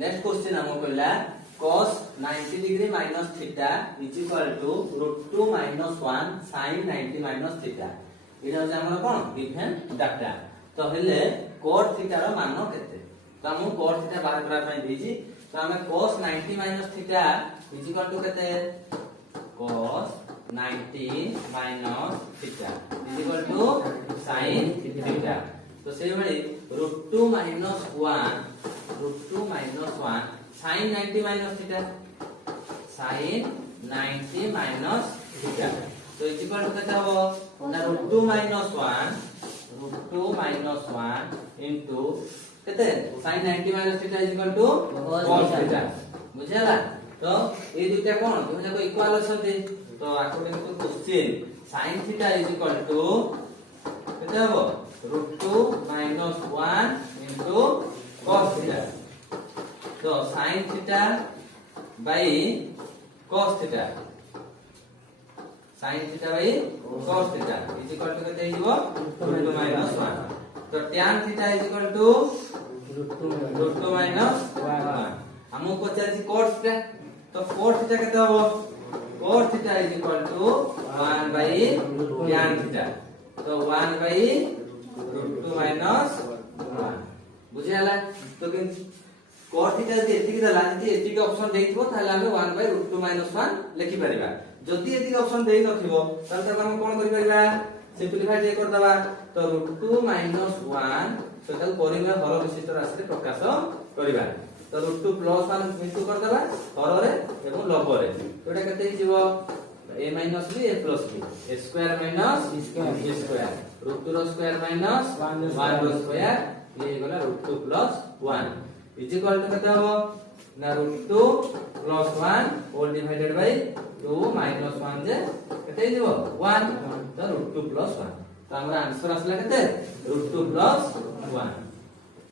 Next question हमको कहला cos 90 degree minus theta is equal to √2 minus 1 sin 90 minus theta. इटा होय हमर कोन गिवन डाटा। तो हेले cos थीटा रो मान केते, तो हम cos थीटा बाहर करा पई देजी। तो हमें cos 90 minus theta is equal to केते cos 90 minus theta is equal to sin theta. तो से बळे √2 minus 1 sin 90 minus theta sin 90 minus theta. तो इज इक्वल टू केते हो ना √2 माइनस 1 इनटू केते sin 90 minus theta is equal to cos theta. बुझला? तो ए दुटा कोन तुम जाको इक्वल अछते। तो according to question sin theta is equal to केते हो √2 माइनस 1 इनटू cos थीटा। तो sin theta by cos theta sin theta by cos theta is equal to केते हिबो √2 माइनस 1। तो tan theta is equal to √2 minus 1। हमको पचासी cos theta. तो cos theta केते हो cos theta is equal to 1 by tan theta. तो 1 bye √2 minus 1 बुझियाला। तो कि cos थीटा जे एतिक दला जे एतिक ऑप्शन देइथबो ताले हमें 1 बाय √2 माइनस 1 लिखि परिबा। जदि एतिक ऑप्शन देइ नथिबो ताले हम कोन करि परिबा सिंपलीफाई जे कर दबा। तो √2 माइनस 1 सेटल परिमेय हर विशिष्ट राशि रे प्रकाश करिबा। तो √2 प्लस 1 मिटू कर दबा हर रे एवं लघु रे। तो एटा केते हिजिवो a minus b a plus b a square minus b square √2 रो स्क्वायर माइनस 1 रो स्क्वायर ये गला √2 प्लस 1 इज इक्वल टू केते हो ना √2 plus 1 whole divided by 2 minus 1 जे केते हिजिवो 1 तो √2 प्लस 1। तो हमरा आंसर आसला केते √2 प्लस 1।